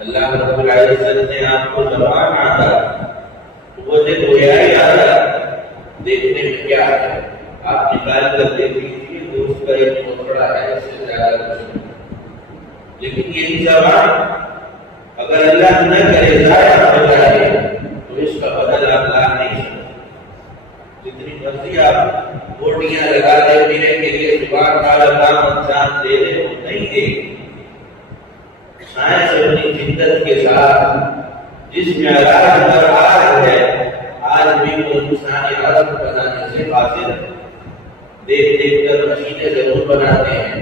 اللہ رب العزت نے آپ کو زبان آتا، قوت گویائی آتا، دیکھنے میں کیا ہے آپ نکال کر دیکھ لیجیے دوست کا ایک ٹکڑا ہے، اس سے زیادہ کچھ نہیں۔ لیکن یہ زبان اگر اللہ نہ کرے ضائع ہو جائے تو اس کا بدل آپ لا نہیں سکتے۔ جتنی مرضی آپ بوٹیاں لگا دے میرے کے لیے زبان کا کام انجام دے دے وہ نہیں دے گی۔ سائنس اپنی جدت کے ساتھ جس معیار پر آج ہے، آج بھی وہ انسانی عرب بنانے سے قاصر ہے۔ دیکھ دیکھ کر مشینیں ضرور بناتے ہیں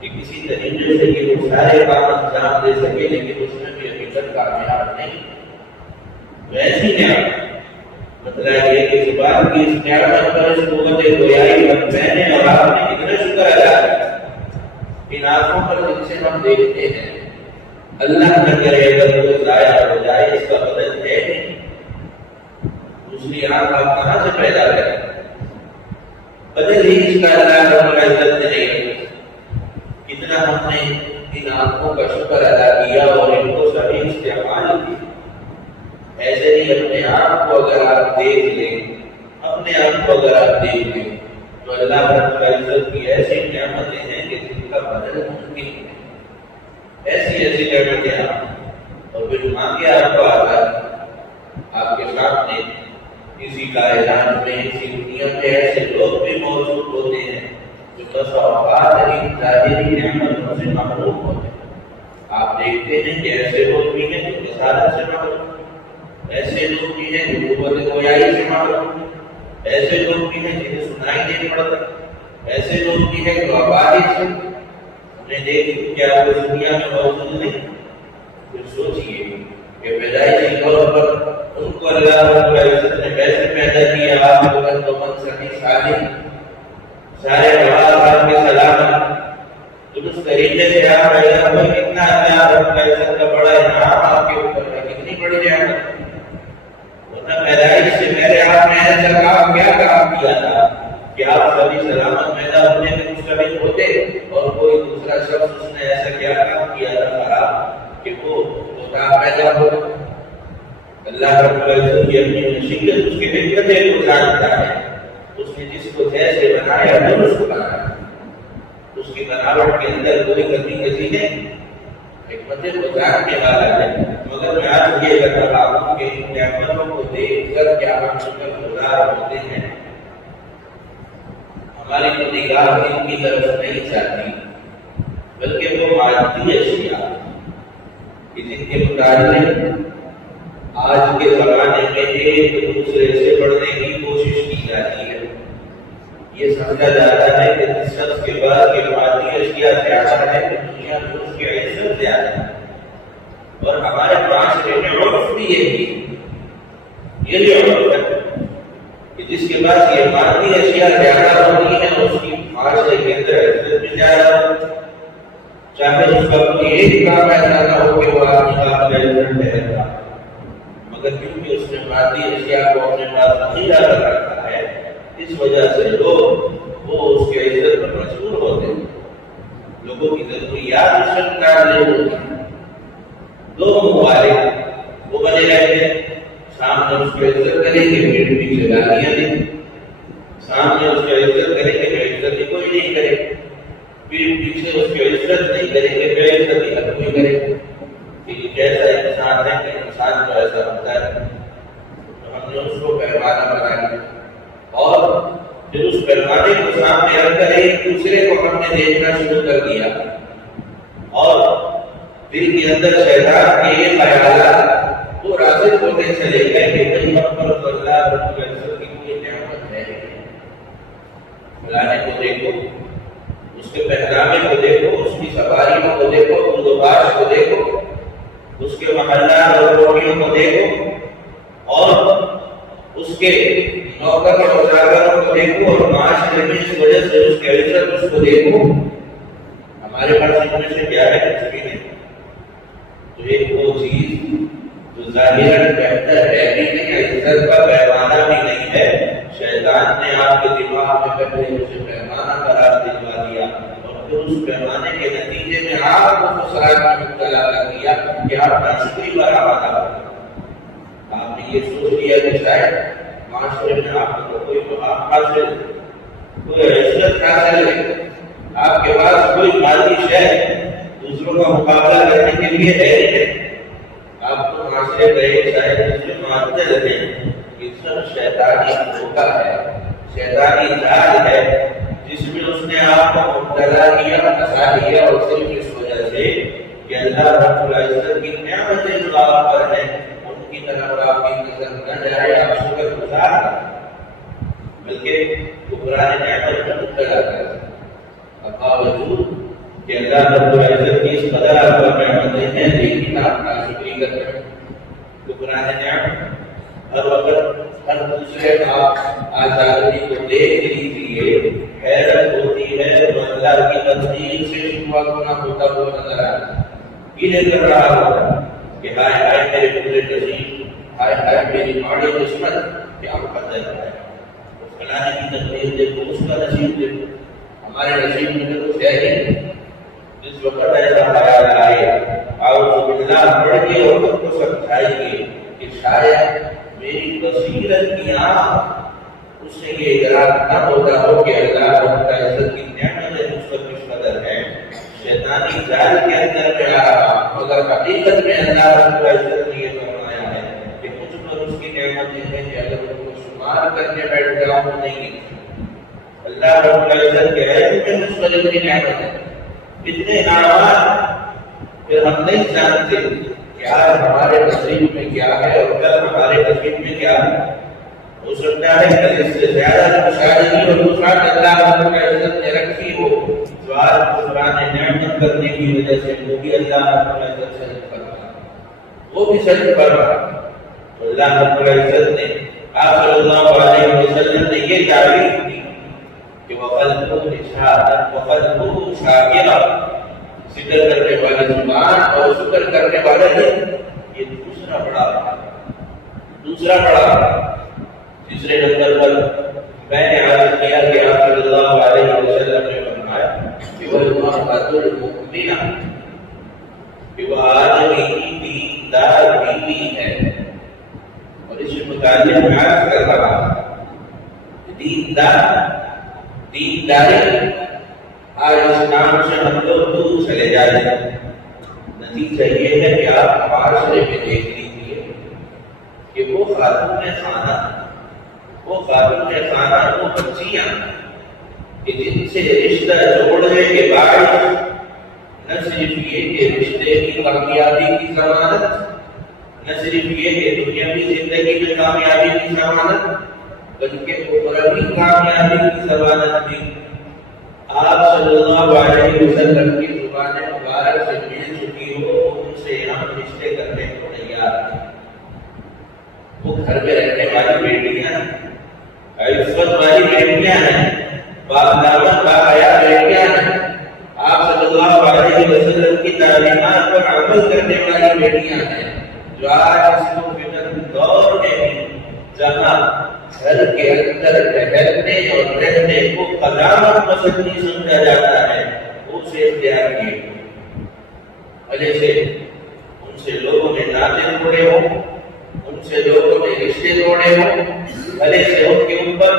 کہ کسی طریقے سے یہ وہ سارے کام انجام دے سکے، لیکن اس میں بھی حقیقت کامیاب نہیں۔ ویسی نعمت مطلب یہ کہ زبان کی اس نعمت پر اس قوت گویائی پر میں نے اور آپ نے کتنا شکر ادا کیا۔ ان آنکھوں پر جن سے ہم دیکھتے ہیں، اللہ نہ کرے اگر وہ ضائع ہو جائے اس کا بدل ہے نہیں۔ دوسری آنکھ آپ کہاں سے پیدا کریں؟ بدل ہی اس کا اللہ رب العزت نے نہیں رکھا۔ کتنا ہم نے ان آنکھوں کا شکر ادا کیا اور ان کو صحیح استعمال کیا۔ ایسے ہی اپنے آپ کو اگر آپ دیکھ لیں، اپنے آپ کو اگر آپ دیکھ لیں تو اللہ رب العزت کی ایسی نعمتیں ہیں کہ جن کا بدل ممکن ہے۔ ایسی ایسی نعمتیں آپ اور پھر مانگے آپ کو آپ کے سامنے کسی کائنات میں کسی دنیا میں ایسے لوگ بھی موجود ہوتے ہیں جو بس اوقات ایک ظاہری نعمتوں سے محروم ہوتے ہیں۔ آپ دیکھتے ہیں کہ ایسے لوگ بھی ہیں جو رسالت سے محروم، ایسے لوگ بھی ہیں جو قوت گویائی سے محروم، ایسے لوگ بھی ہیں جنہیں سنائی نہیں پڑتا، ایسے لوگ بھی ہیں جو آبادی سے انہیں دیکھ کیا وہ دنیا میں موجود نہیں۔ پھر سوچئے کہ پیدائشی طور پر ان کو اللہ رب العزت نے کیسے پیدا کیا۔ آپ کو بند و من صحیح صالح سارے آپ کے سلامت درست طریقے سے آپ پیدا ہوئے، کتنا اللہ رب العزت کا بڑا انعام آپ کے اوپر ہے، کتنی بڑی نعمت۔ ورنہ پیدائش سے پہلے آپ نے ایسا کام کیا کام کیا تھا کہ آپ سبھی سلامت پیدا ہونے میں مستحق ہوتے، اور کوئی دوسرا شخص اس نے ایسا کیا کام کیا تھا خراب کہ وہ پیدا ہو۔ اللہ رب العزت کی اپنی مشیت اس کے حکمتیں کو جانتا ہے۔ اس نے جس کو جیسے بنایا درست بنایا، اس کی بناوٹ کے اندر کوئی کمی کسی نہیں، حکمتیں کو جاننے والا ہے۔ مگر میں آج یہ کہہ رہا ہوں کہ ان نعمتوں کو دیکھ کر کیا ہم شکر گزار ہوتے ہیں؟ ہماری تو نگاہ ان کی طرف نہیں جاتی، بلکہ وہ مادی اشیاء کہ جن کے متعلق آج کے زمانے میں ایک دوسرے سے بڑھنے کی کوشش کی جاتی ہے۔ یہ سمجھا جاتا ہے کہ جس شخص کے بعد یہ مادی اشیاء زیادہ ہے تو دنیا میں اس کی عزت زیادہ ہے، اور ہمارے معاشرے میں عرف بھی یہی عرف ہے کہ جس کے پاس یہ مادی اشیاء زیادہ ہوتی ہیں اس کی معاشرے کے اندر عزت بھی زیادہ ہوتی ہے، چاہے اس کا کوئی ایک کام ایسا نہ ہو کہ وہ آپ کی عزت ٹھہرتا، مگر کیونکہ اس نے مادی اشیاء کو اپنے پاس ذخیرہ کر رکھا ہے، اس وجہ سے لوگ وہ اس کے عزت پر مجبور ہوتے ہیں۔ لوگوں کی ضروریات اس سے متعلق ہوتی ہیں۔ دو منہ والے وہ بنے رہتے ہیں، سامنے اس کی عزت کریں گے پیٹ پیچھے گالیاں دیں، سامنے اس کی عزت کریں گے پھر عزت ہی کوئی نہیں کرے، پیٹ پیچھے اس کی عزت نہیں کریں گے پھر عزت ہی ہر کوئی کرے۔ یہ کیسا انسان ہے کہ انسان کو ایسا ہوتا ہے، تو ہم نے اس کو پیمانہ بنا لیا اور پھر اس پیمانے کو سامنے رکھ کر ایک دوسرے کو ہم نے دیکھنا شروع کر دیا، اور دل کے اندر شیطان کے یہ خیالات وہ راسخ ہوتے چلے گئے کہ کہیں ہم پر اللہ رب العزت کی کوئی نعمت ہے، فلانے کو دیکھو، اس کے پہناوے کو دیکھو، اس کی سواریوں کو دیکھو، اردوباش کو دیکھو، اس کے محلات اور روٹیوں کو دیکھو، اور اس کے نوکر اور مزاوروں کو دیکھو، اور معاشرے میں اس وجہ سے اس کی عزت اس کو دیکھو۔ ہمارے پاس ان میں سے کیا ہے؟ کچھ بھی نہیں۔ تو ایک وہ چیز جو ظاہراً بہتر ہے بھی نہیں، عزت کا پیمانہ بھی نہیں ہے، شیطان نے آپ کے دماغ میں پہلے اسے پیمانہ قرار دلوا دیا، اور پھر اس پیمانے کے نتیجے میں آپ کو خسارے میں مبتلا کر دیا۔ کہ آپ ناشکری پر آمادہ ہو. آپ نے یہ سوچ لیا کہ شاید معاشرے میں آپ کو کوئی مقام حاصل، کوئی عزت حاصل ہے، آپ کے پاس کوئی مادی شے دوسروں کا مقابلہ کرنے کے لیے ہے ہی نہیں. آپ کو معاشرے کا ایک شاید دوسرے معاملے رہے، یہ سب شیطانی دھوکہ ہے، شیطانی جال ہے، جس میں اس نے آپ کو مبتلا کیا، پھنسا لیا، اور صرف اس وجہ سے کہ اللہ رب العزت کی نعمتیں جو آپ پر ہیں ان کی طرف آپ کی نظر نہ جائے، آپ شکر گزار نہ، بلکہ قرآن نعمت میں مبتلا کر. اب باوجود کہ اللہ رب العزت کی اس قدر آپ پر نعمتیں ہیں، لیکن آپ ناشکری کرتے ہیں. قرآن نعمت ہر وقت ہر دوسرے آپ آزادی کو دیکھ لیجیے، حیرت ہوتی ہے تو اللہ کی تصدیق سے شروعات ہونا ہوتا ہوا نظر آتا ہے. یہ کر رہا ہوگا کہ ہائے ہائے میرے پورے نصیب، ہائے ہائے میری ماڑی قسمت، کیا مقدر ہے. فلاں کی تقدیر دیکھو، اس کا نصیب دیکھو، ہمارے نصیب میں تو کچھ ہے ہی. جس وقت ایسا خیال آئے اور باللہ پڑھ کے وقت کو سمجھائیے کہ شاید میری بصیرت کی آنکھ اس سے یہ ادراک نہ ہوتا ہو کہ اللہ رب العزت کی نعمتیں مجھ پر کس قدر ہے. شیطانی جال کے اندر میں آ رہا، مگر حقیقت میں اللہ رب العزت نے یہ فرمایا ہے کہ مجھ پر اس کی نعمتیں ہیں کہ اگر ان کو شمار کرنے بیٹھ جاؤں تو نہیں. اللہ رب العزت کے علم میں مجھ پر ان کی نعمت ہے، اتنے انعامات، پھر ہم نہیں جانتے کہ آج ہمارے نصیب میں کیا ہے اور کل ہمارے نصیب میں کیا ہے. ہو سکتا ہے کہ اس سے زیادہ مشاہدگی اور دوسرا کہ اللہ رب العزت نے رکھی ہو جو آج قرآن نعمت کرنے کی وجہ سے وہ بھی اللہ رب العزت سے کر رہا، وہ بھی سچ کر رہا. اللہ رب العزت نے آپ صلی اللہ علیہ وسلم نے یہ تعریف کی کہ وَقَلْبُهُ لِشَاكِرٍ وَقَلْبُهُ شَاكِرًا، ذکر کرنے والے زبان اور شکر کرنے والے دل. یہ دوسرا بڑا تیسرے نمبر پر میں نے عرض کیا کہ آپ صلی اللہ علیہ وسلم نے فرمایا کہ وَالْمَرْأَةُ الْمُؤْمِنَةُ، کہ وہ آدمی کی دیندار بیوی ہے. اور اس سے متعلق میں عرض کر رہا دینداری آج اس نام سے ہم لوگ دور چلے جاتے ہیں. نتیجہ یہ ہے کہ آپ معاشرے میں دیکھ لیجیے کہ وہ خاتون خانہ وہ بچیاں کہ جن سے رشتہ جوڑنے کے بعد نہ صرف یہ کہ رشتے کی کامیابی کی ضمانت، نہ صرف یہ کہ دنیاوی زندگی میں کامیابی کی ضمانت، بلکہ اخروی کامیابی کی ضمانت بھی آپ صلی اللہ علیہ وسلم کی زبان مبارک سے مل چکی ہو. ان سے ہم رشتے کرنے کو تیار ہیں. وہ گھر میں رہنے والی بیٹیاں، عزت والی بیٹیاں ہیں، باخبر باحیا بیٹیاں ہیں. آپ صلی اللہ علیہ وسلم کی تعلیمات پر عمل کرنے والی بیٹیاں ہیں، جو آج اس مفید دور میں بھی جہاں گھر کے اندر ٹہلنے اور رہنے کو قدامت پسند نہیں سمجھا جاتا ہے، اسے اختیار کیے. بھلے سے ان سے لوگوں نے ناطے توڑے ہوں، ان سے لوگوں نے رشتے توڑے ہوں، بھلے سے ان کے اوپر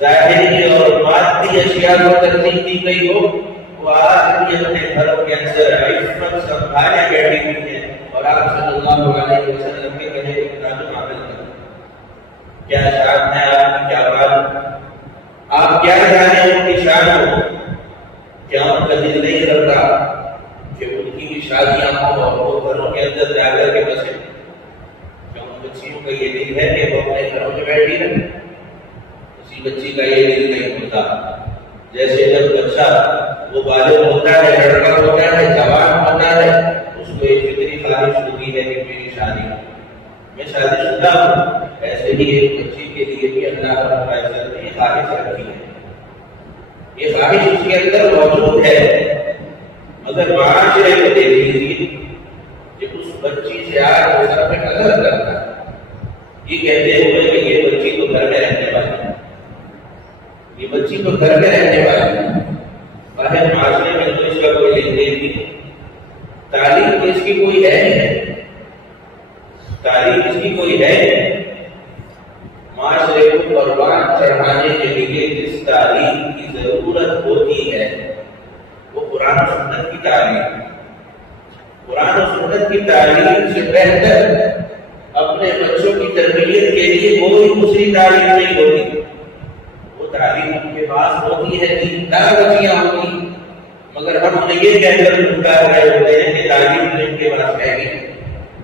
ظاہری اور مادی اشیاء کو ترجیح دی گئی ہو، وہ آج بھی اپنے گھروں کے اندر عزت سنبھالے بیٹھی ہوئی ہیں اور آپ صلی اللہ علیہ وسلم کے کہے کے مطابق عمل کریں. کیا شان ہے آپ کی، کیا بات، آپ کیا جانے ان کی شان ہو. کیا ان کا دل نہیں کرتا کہ ان کی بھی شادیاں ہوں اور وہ گھروں کے اندر جا کر کے بسے. کیا ان بچیوں کا یہ دل ہے کہ وہ اپنے گھروں میں بیٹھی رہے؟ کسی بچی کا یہ دل نہیں ہوتا. جیسے جب بچہ وہ بالغ ہوتا ہے، لڑکا ہوتا ہے، جوان ہوتا ہے، اس کو ایک فطری خواہش ہوتی ہے کہ میری شادی ہو، میں شادی شدہ ہوں. ایسے ہی ایک بچی کے لیے بھی اللہ رب العزت نے خواہش رکھی ہے. یہ خواہش اس کے اندر موجود ہے، مگر معاشرے کو دیکھ لیجیے کہ اس بچی سے آج وہ سب پہ نظر کرتا ہے. یہ کہتے ہوئے کہ یہ بچی تو گھر میں رہنے والی ہے، یہ بچی تو گھر میں رہنے والی ہے. باہر معاشرے میں تو اس کا کوئی لین دین نہیں. تعلیم اس کی کوئی ہے نہیں، تعلیم اس کی کوئی ہے نہیں۔ معاشرے کو قربان چڑھانے کے لیے جس تعلیم کی ضرورت ہوتی ہے وہ قرآن و سنت کی تعلیم۔ قرآن و سنت کی تعلیم سے بہتر اپنے بچوں کی تربیت کے لیے کوئی دوسری تعلیم نہیں ہوتی۔ وہ تعلیم ان کے پاس ہوتی ہے، دیندار بچیاں ہوتی، مگر ہم انہیں یہ کہہ کر پکار رہے ہوتے ہیں کہ تعلیم ان کے پاس ہے گی۔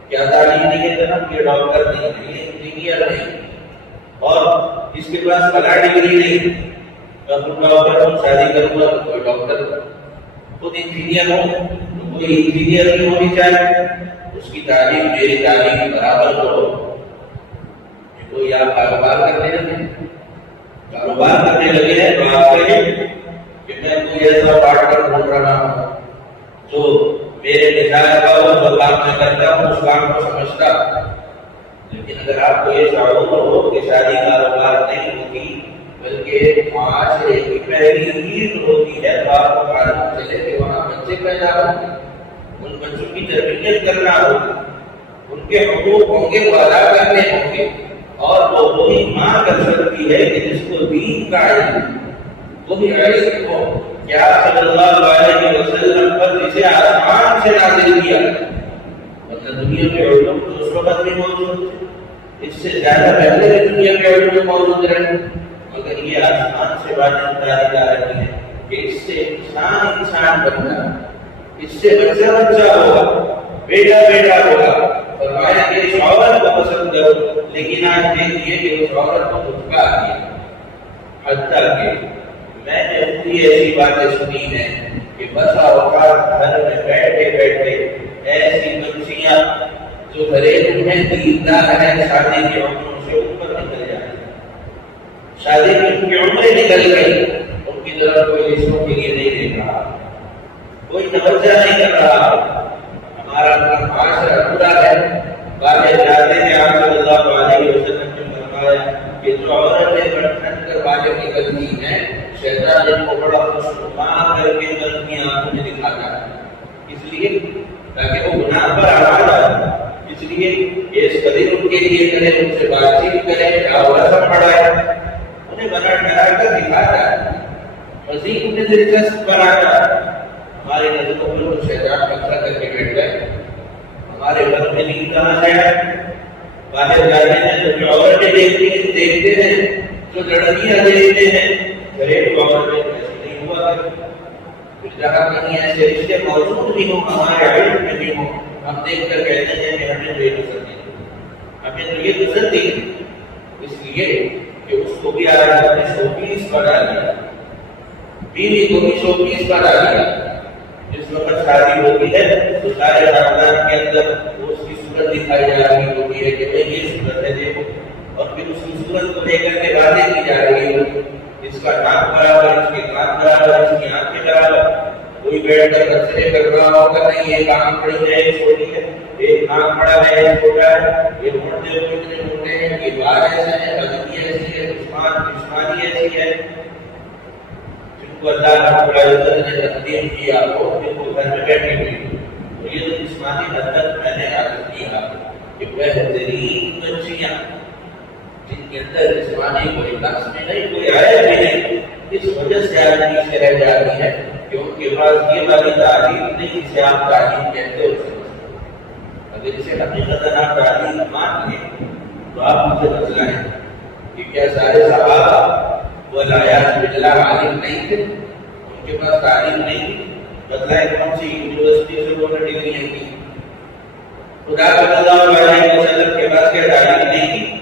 کیا تعلیم نہیں ہے جناب؟ یہ ڈاکٹر نہیں ہے، یہ انجینئر نہیں، اور اس کے پاس فلاں ڈگری نہیں، میں خود ڈاکٹر ہوں، شادی کروں گا تو کوئی ڈاکٹر، خود انجینئر ہوں تو کوئی انجینئر نہیں ہونی چاہیے، اس کی تعلیم میری تعلیم برابر ہو۔ کوئی آپ کاروبار کرنے لگے، کاروبار کرنے لگے ہیں تو آپ کہیں کہ میں کوئی ایسا پارٹنر ڈھونڈ رہا ہوں جو میرے مزاج کا ہو، جو کام میں کرتا ہوں اس کام کو سمجھتا۔ لیکن اگر آپ کو یہ شعور ہو کہ شادی کاروبار نہیں ہوتی بلکہ معاشرے کی پہلی نیڈ ہوتی ہے، تو آپ کو معلوم چلے کہ وہاں بچے پیدا ہوں، ان بچوں کی تربیت کرنا ہوگی، ان کے حقوق ہوں گے وہ ادا کرنے ہوں گے، اور وہ وہی ماں کر سکتی ہے کہ جس کو دین کا علم، وہی علم کو کیا صلی اللہ علیہ وسلم پر جسے آسمان سے نازل کیا، مطلب دنیا کے علوم تو اس وقت بھی موجود تھے، اس سے زیادہ پہلے بھی دنیا کے علوم موجود رہے، مگر یہ آسمان سے بات اتاری جا رہی ہے کہ اس سے انسان بننا، اس سے بچہ بچہ ہوگا، بیٹا بیٹا ہوگا، فرمایا کہ اس عورت کو پسند کرو، لیکن آج دیکھیے کہ اس عورت کو دھکا دیا، حتیٰ کہ میں نے اتنی ایسی باتیں سنی ہیں کہ بسا اوقات گھر میں بیٹھے بیٹھے ایسی بچیاں جو گھریلو میں دیندار ہیں شادی کی عمروں سے اوپر نکل جاتی، شادی کی ان کی عمریں نکل گئی، ان کی طرف کوئی رشتوں کے لیے نہیں دیکھ رہا، کوئی توجہ نہیں کر رہا۔ ہمارا اپنا معاشرہ برا ہے، باہر جاتے ہیں آپ صلی اللہ علیہ وسلم نے فرمایا کہ جو عورتیں بڑھن کر باہر نکلتی ہیں شیطان ان کو بڑا خوشنما کر کے اپنی آنکھوں میں دکھاتا ہے، اس لیے تاکہ وہ گناہ پر آواز آئے، اس لیے یہ اس قدر ان کے لیے کرے، ان سے بات چیت کرے، رسم پڑھائے، انہیں بنا ڈرا کر دکھاتا ہے، مزید انہیں دلچسپ بناتا ہے۔ ہمارے نظروں میں وہ شیطان پتھر کر کے بیٹھ گئے، ہمارے گھر میں نیند کہاں سے آئے؟ باہر جاتے ہیں جو عورتیں دیکھتے ہیں، جو لڑکیاں دیکھتے ہیں، گھریلو عورتیں ایسے نہیں ہوا کرتی، پھر جہاں کہیں ایسے رشتے موجود بھی ہوں، ہمارے علم میں بھی ہوں، ہم دیکھ کر کہتے ہیں کہ ہمیں تو یہ پسند نہیں، ہمیں تو یہ پسند نہیں، اس لیے کہ اس کو بھی آج ہم نے شوکیس بنا لیا، بیوی کو بھی شوکیس بنا لیا۔ جس وقت شادی ہوتی ہے تو سارے خاندان کے اندر اس کی صورت دکھائی جا رہی ہوتی ہے کہ یہ صورت ہے دیکھو، اور پھر اس کی صورت کو لے کر کے باتیں کی جا رہی ہوتی، اس کا ناک برابر، اس کے کان برابر، اس کی آنکھیں برابر، کوئی بیٹھ کر مسئلے کر رہا ہوگا نہیں یہ کام بڑی ہے چھوٹی ہے، ایک ناک بڑا ہے چھوٹا ہے، یہ موٹے ہوئے اتنے موٹے ہیں، یہ بال ایسے ہیں، بدنی ایسی ہے، جسمانی ایسی ہے، اللہ رب العزت نے تقدیم کیا ہو کہ وہ گھر میں بیٹھی ہوئی، تو یہ تو جسمانی حرکت میں نے عادت کیا کہ بہترین بچیاں جن کے اندر جسمانی کوئی نقص میں نہیں، کوئی عیب بھی نہیں، اس وجہ سے آدمی سے رہ جاتی ہے کہ ان کے پاس یہ والی تعلیم نہیں جسے آپ تعلیم کہتے ہو۔ اگر اسے حقیقت آپ تعلیم مان لیں تو آپ مجھے بتلائیں کہ کیا سارے صحابہ والعیاذ باللہ عالم نہیں تھے، ان کے پاس تعلیم نہیں تھی؟ بتلائیں کون سی یونیورسٹی سے انہوں نے ڈگریاں کی؟ خدا صلی اللہ علیہ وسلم کے پاس کیا تعلیم نہیں تھی؟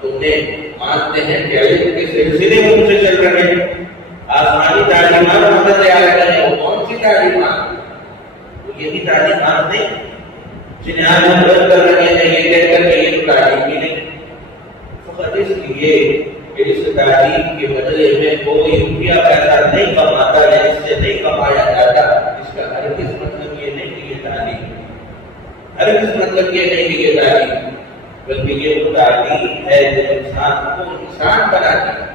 تو انہیں مانتے ہیں کہ علم کے سلسلے میں ان سے چل رہے ہیں، آسمانی تعلیمات ہمیں تیار کریں، وہ کون سی تعلیمات؟ وہ یہی تعلیمات نہیں جنہیں آج ہم رد کر رہے ہیں یہ کہہ کر کہ یہ تعلیم بھی نہیں، فقط اس لیے کہ اس تعلیم کے بدلے میں کوئی روپیہ پیسہ نہیں کماتا ہے، اس سے نہیں کمایا جاتا، اس کا ہرگز مطلب یہ نہیں کہ یہ تعلیم، ہرگز مطلب یہ نہیں کہ یہ تعلیم، بلکہ یہ وہ تعلیم ہے جو انسان کو انسان بناتی ہے۔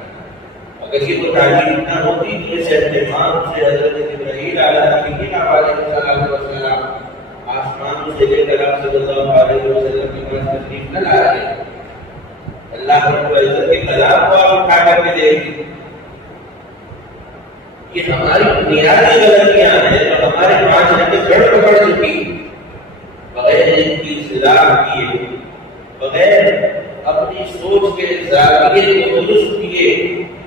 اگر یہ وہ تعلیم نہ ہوتی تو اس اہتمام سے حضرت جبرائیل علیہ السلام آسمان سے لے کر آپ صلی اللہ علیہ وسلم کے پاس تشریف نہ لائے. اللہ رب العزت کے کلام کو آپ اٹھا کر کے دیکھیں. یہ ہماری بنیادی غلطیاں ہیں جو ہمارے معاشرے میں جڑ پکڑ چکی. بغیر ان کی اصلاح کیے، بغیر اپنی سوچ کے زاویے کو درست کیے،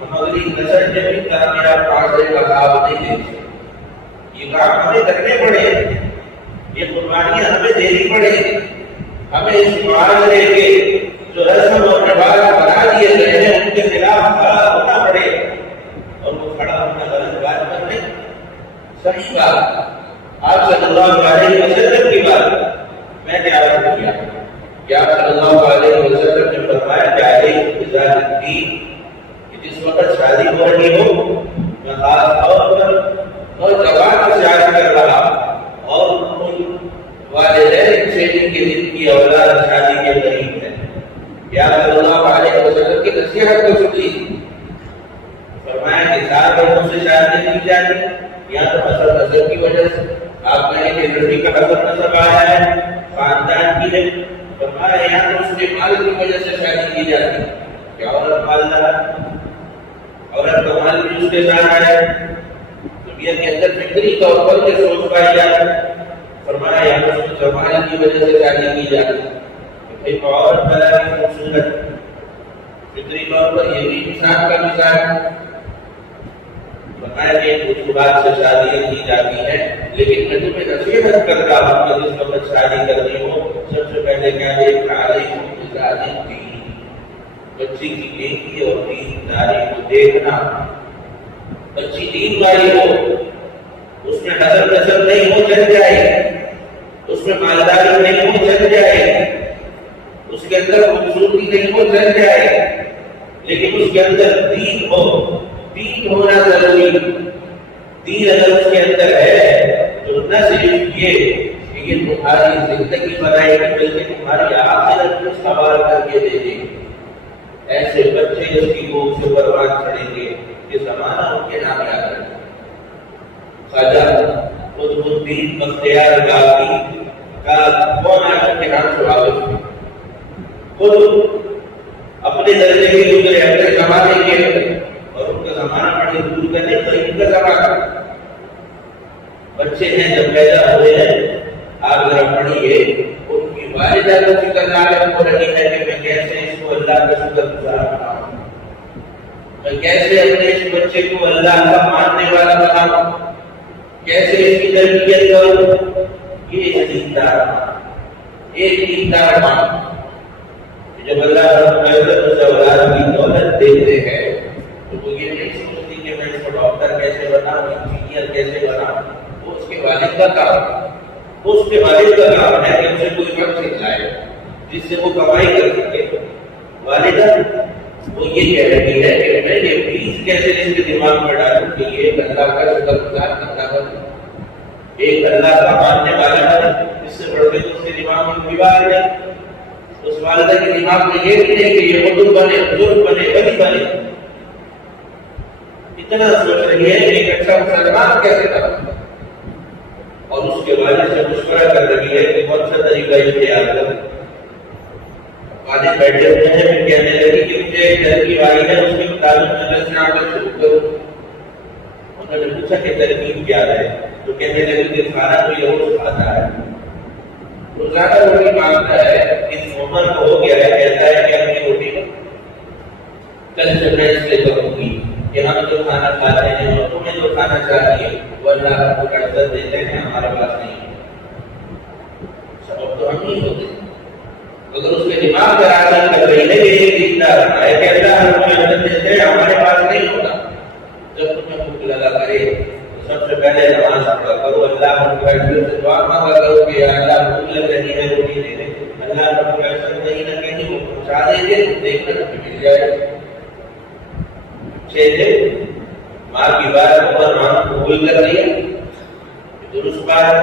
ہم اگلی نسل میں بھی کامیاب معاشرے کا خواب نہیں دیکھ سکتے. یہ کام ہمیں کرنے پڑے، یہ قربانیاں ہمیں دینی پڑے. ہمیں اس معاشرے کے جو رسم اور رواج بنا دیے گئے ہیں ان کے خلاف کھڑا ہونا پڑے. اور وہ کھڑا ہونا غلط بات پر نہیں، صحیح بات. آپ صلی اللہ علیہ وسلم کی بات میں نے عرض کیا کہ آپ صلی اللہ علیہ وسلم نے فرمایا کہ علیکم بذات الدین، کہ جس وقت شادی ہو رہی ہو، میں خاص طور پر نوجوان سے شادی کر رہا اور والدین سے ان کی دن کی اولاد شادی کے قریب ہے، یا صلی اللہ علیہ وسلم کی نصیحت کو سنی. فرمایا کہ 4 لوگوں سے شادی کی جاتی، یا تو حسب نسب کی وجہ سے آپ کہیں کہ لڑکی کا حسب نسب آیا ہے، خاندان کی ہے. فرمایا یا تو اس کے مال کی وجہ سے شادی کی جاتی، کہ عورت مالدار، عورت کا مال بھی اس کے ساتھ آیا، دنیا کے اندر فکری طور پر یہ سوچ پائی جاتی. فرمایا یا تو اس کے کمال کی وجہ سے شادی کی جاتی، ایک عورت پیدا کی خوبصورت، فطری طور پر یہ بھی انسان کا مثال ہے. فرمایا کہ کچھ بات سے شادی کی جاتی ہے، لیکن میں تمہیں نصیحت کرتا ہوں کہ جس وقت شادی کرنی ہو سب سے پہلے کیا دیکھنا علیکم بذات الدین، بچی کی نیکی اور دینداری کو دیکھنا. بچی دین والی ہو، اس میں حسب نسب نہیں ہو چل جائے، اس میں مالداری نہیں ہو چل جائے، اس کے اندر خوبصورتی نہیں ہو چل جائے، لیکن اس کے اندر دین ہو. دین ہونا ضروری. دین اگر اس کے اندر ہے تو نہ صرف یہ کہ یہ تمہاری زندگی بنائے گی بلکہ تمہاری آخرت کو سوار کر کے دے گی. ایسے بچے اس کی گود سے پروان چڑھیں گے کہ زمانہ ان کے نام یاد رکھے. خواجہ قطب الدین بختیار کافی کا کون عاشق کے نام سے واقف ہے. خود اپنے درجے کے گزرے، اپنے زمانے کے، اور ان کا زمانہ بڑے دور کا نہیں، تو ان کا زمانہ. بچے ہیں جب پیدا ہوئے ہیں، آپ ذرا پڑھیے ان کی والدہ کو فکر نالم ہو رہی ہے کہ میں کیسے اس کو اللہ کا شکر گزار بناؤں، میں کیسے اپنے اس بچے کو اللہ کا ماننے والا بناؤں، کیسے اس کی تربیت کروں. یہ دیندار ماں، ایک دیندار ماں جب اللہ رب العزت اسے اولاد کی دولت دیتے ہیں تو وہ یہ نہیں سوچتی کہ میں اس کو ڈاکٹر کیسے بناؤں، انجینئر کیسے بناؤں. وہ اس کے والد کا کام، وہ اس کے والد کا کام ہے کہ اسے کوئی فن سکھائے جس سے وہ کمائی کر سکے. والدہ وہ یہ کہہ رہی ہے کہ میں یہ بیج کیسے اس کے دماغ میں ڈالوں کہ یہ ایک اللہ کا شکر گزار کرتا بنے، ایک اللہ کا ماننے والا بنے. اس سے بڑھ کے تو اس کے دماغ میں کوئی بات نہیں. اس والدہ کے دماغ میں یہ بھی نہیں کہ یہ مدد بنے، بزرگ بنے، ولی بنے. اتنا سوچ رہی ہے کہ ایک اچھا مسلمان کیسے کروں، اور اس کے والد سے مشورہ کر رہی ہے کہ کون سا طریقہ اختیار کروں. والد بیٹھے ہوئے ہیں، پھر کہنے لگی کہ مجھے ایک لڑکی آئی ہے، اس کے مطابق میں درس عمل شروع کروں. انہوں نے پوچھا کہ ترکیب کیا ہے، تو کہنے لگی کہ کھانا تو یہ روز کھاتا ہے، روزانہ روٹی مانگتا ہے. اس عمر کو ہو گیا ہے، کہتا ہے کہ اپنی روٹی کل سے میں اس لیے کروں گی کہ ہم جو کھانا کھاتے ہیں اور تمہیں جو کھانا چاہیے وہ اللہ کو عزت دیتے ہیں، ہمارے پاس نہیں ہے. سبب تو ہم ہی ہوتے ہیں. اگر اس کے دماغ پر آسان کر رہی ہے کہ یہ دیندار ہے کہ اللہ ہم کو عزت دیتے ہیں، ہمارے پاس نہیں ہوتا. جب تمہیں بھوک لگا کرے تو سب سے پہلے نماز پڑھا کرو، اللہ ہم کو عزت سے دعا مانگا کرو کہ اللہ بھوک لگ رہی ہے روٹی دے دے، اللہ ہم کو عزت نہیں نہ کہیں وہ پہنچا دیں گے، دیکھنا تمہیں مل جائے. ماں کی بات پر ماں قبول کر لیا، درست بات.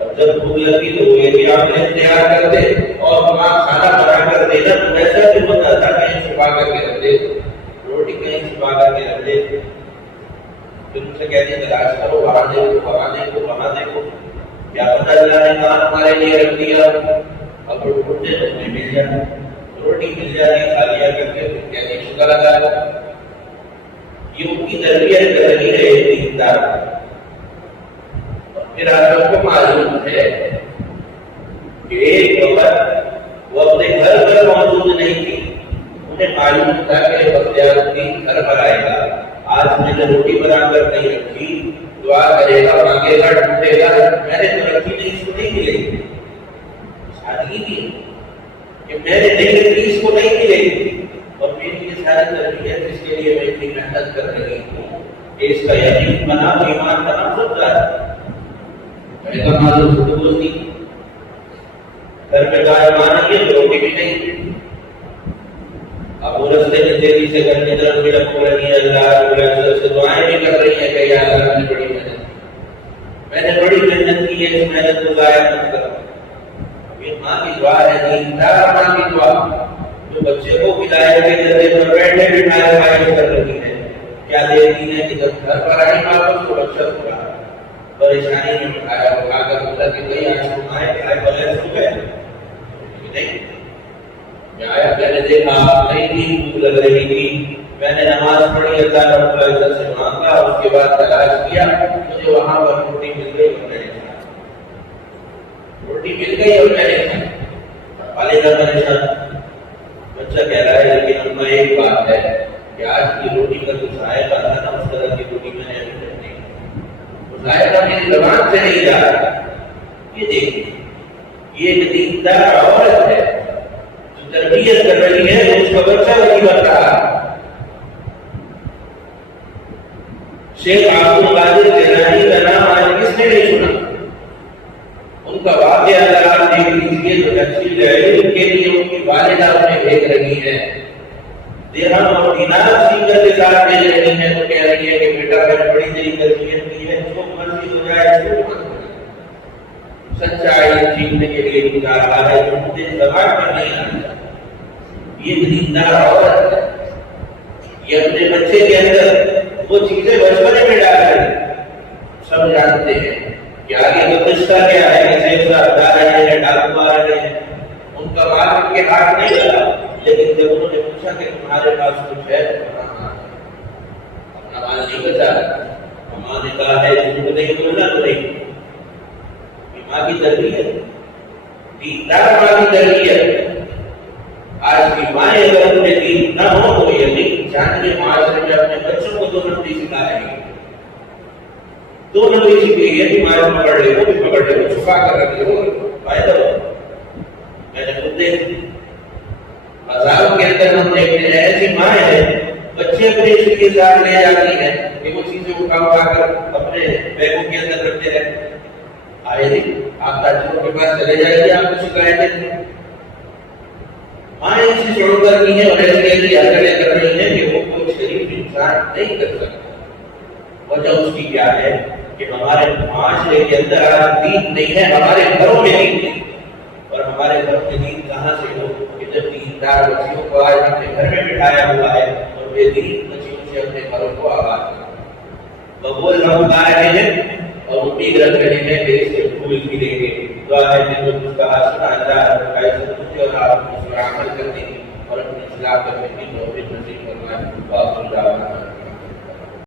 اب جب بھوک لگی تو وہ یہ کہ آپ نے اختیار کر دے اور ماں کھانا بنا کر دینا. تو ایسا بھی ہوتا تھا کہیں چھپا کر کے رکھ دے، روٹی کہیں چھپا کر کے رکھ دیتے، پھر ان سے کہتے ہیں تلاش کرو، وہاں دیکھو وہاں دیکھو وہاں دیکھو، کیا پتہ اللہ نے کہاں ہمارے لیے رکھ دیا، اب ڈھونڈتے تو ہمیں مل جائے، روٹی مل جائے کھا لیا کر کے پھر کہتے ہیں شکر ادا کرو۔ یہ ان کی تربیت کر رہی ہے دیندار۔ پھر آپ کو معلوم ہے کہ ایک وقت وہ اپنے گھر پر موجود نہیں تھی، انہیں معلوم تھا کہ بختیار الدین گھر پر آئے گا، آج میں نے روٹی بنا کر نہیں رکھی، دعا کرے گا مانگے گا ڈھونڈے گا، میں نے تو رکھی نہیں، اس کو نہیں ملے گی۔ سادگی بھی کہ میں نے نہیں رکھی اس کو نہیں ملے گی، اور میری یہ ساری تربیت جس کے لیے میں اتنی محنت کر رہی ہوں کہ اس کا یقین بنا تو ایمان کا نام سکتا ہے۔ میں کہا معلوم خود بولتی گھر میں گائے مانگی ہے روٹی بھی نہیں، اب وہ رستے میں تیزی سے گھر کی طرف بڑک ہو رہی ہے، اللہ سے دعائیں بھی کر رہی ہے کہ یا اللہ نے بڑی محنت، میں نے بڑی محنت کی ہے، اس محنت کو ضائع مت کرو۔ یہ ماں کی دعا ہے، دیندار ماں کی دعا جو بچے کو ہدایت کے درجے پر بیٹھے بٹھائے فائدہ کر رہی ہے۔ کیا دیکھتی ہے کہ جب گھر پر آئی واپس تو بچہ تھوڑا پریشانی میں اٹھایا اٹھا کر بولا کہ بھائی آج تمہارے کھائے بغیر سو گئے نہیں؟ میں آیا، میں نے دیکھا نہیں تھی، بھوک لگ رہی تھی، میں نے نماز پڑھی، اللہ رب العزت سے مانگا، اس کے بعد تلاش کیا، مجھے وہاں پر روٹی مل گئی اور میں نے کھایا، روٹی مل گئی اور میں نے کھایا۔ والدہ پریشان، بچہ کہہ رہا ہے لیکن ہم ایک بات ہے کہ آج کی روٹی کا جو ذائقہ تھا نا اس طرح کی روٹی میں نے ابھی تک نہیں کھائی، وہ ذائقہ میری زبان سے نہیں جا رہا۔ یہ دیکھیے، یہ ایک دیندار عورت ہے جو تربیت کر رہی ہے، اس کا بچہ وہی بن رہا ہے۔ شیخ عبد القادر جیلانی کا نام آج کس نے نہیں سنا؟ ان کا واقعہ اگر آپ دیکھ لیجیے تو تفصیل ہے، ان کے لیے ان کی والدہ انہیں بھیج رہی ہے، درہم اور دینار سینگر کے ساتھ بھیج رہی ہے، تو کہہ رہی ہے کہ بیٹا میں نے بڑی دیر تربیت کی ہے، جو مرضی ہو جائے جو مت ہو جائے، سچائی سیکھنے کے لیے بتا رہا ہے، جو مجھے زبان پر نہیں آتا۔ یہ دیندار عورت ہے، یہ اپنے بچے کے اندر وہ چیزیں بچپنے میں ڈال رہی ہے۔ سب جانتے ہیں کہ آگے کا قصہ کیا ہے، کہ صاحب جا رہے ہیں، ڈاکو آ رہے ہیں، ان کا مال ان کے ہاتھ نہیں لگا، لیکن جب انہوں نے پوچھا کہ تمہارے پاس کچھ ہے تو کہا اپنا مال نہیں بچا، ماں نے کہا ہے جھوٹ نہیں بولنا تو نہیں۔ ماں کی تربیت، دیندار ماں کی تربیت۔ آج کی مائیں اگر ان میں دین نہ ہو تو یہ نہیں جانتے معاشرے میں اپنے بچوں کو 2 نمبری سکھا رہے ہیں، 2 نمبری سکھے یہ بھی مائیں پکڑ لے، وہ بھی پکڑ لے، وہ چھپا کر رکھ لے، وہ فائدہ ہو۔ میں نے خود دیکھ مذاق کے اندر ہم دیکھتے ہیں ایسی مائیں ہیں بچے اپنے اس کے ساتھ لے جاتی ہیں کہ وہ چیزیں اٹھا کر اپنے بیگوں کے اندر رکھتے رہتے۔ آئے دن آپ تاجروں کے پاس چلے جائیے، آپ کو شکایتیں دیں، مائیں اسی چھوڑ کر کی ہیں اور ایسی حرکتیں کر رہی ہیں کہ وہ کوئی شریف انسان نہیں کر سکتا۔ وجہ اس کی کیا ہے کہ ہمارے معاشرے کے اندر آج دین نہیں ہے، ہمارے گھروں میں دین نہیں، اور ہمارے گھر میں دین کہاں سے ہو کہ جب دیندار بچیوں کو آج اپنے گھر میں بٹھایا ہوا ہے اور بے دین بچیوں سے اپنے گھروں کو آباد کر ببول ہم آ رہے ہیں اور امید رکھ رہے ہیں کہ اس سے پھول ملیں گے۔ دعا ہے کہ جو کچھ کہا سنا اللہ ایسے اور آپ کو عمل کرنے کی اور اپنی اصلاح کرنے کی توفیق نصیب فرمائے۔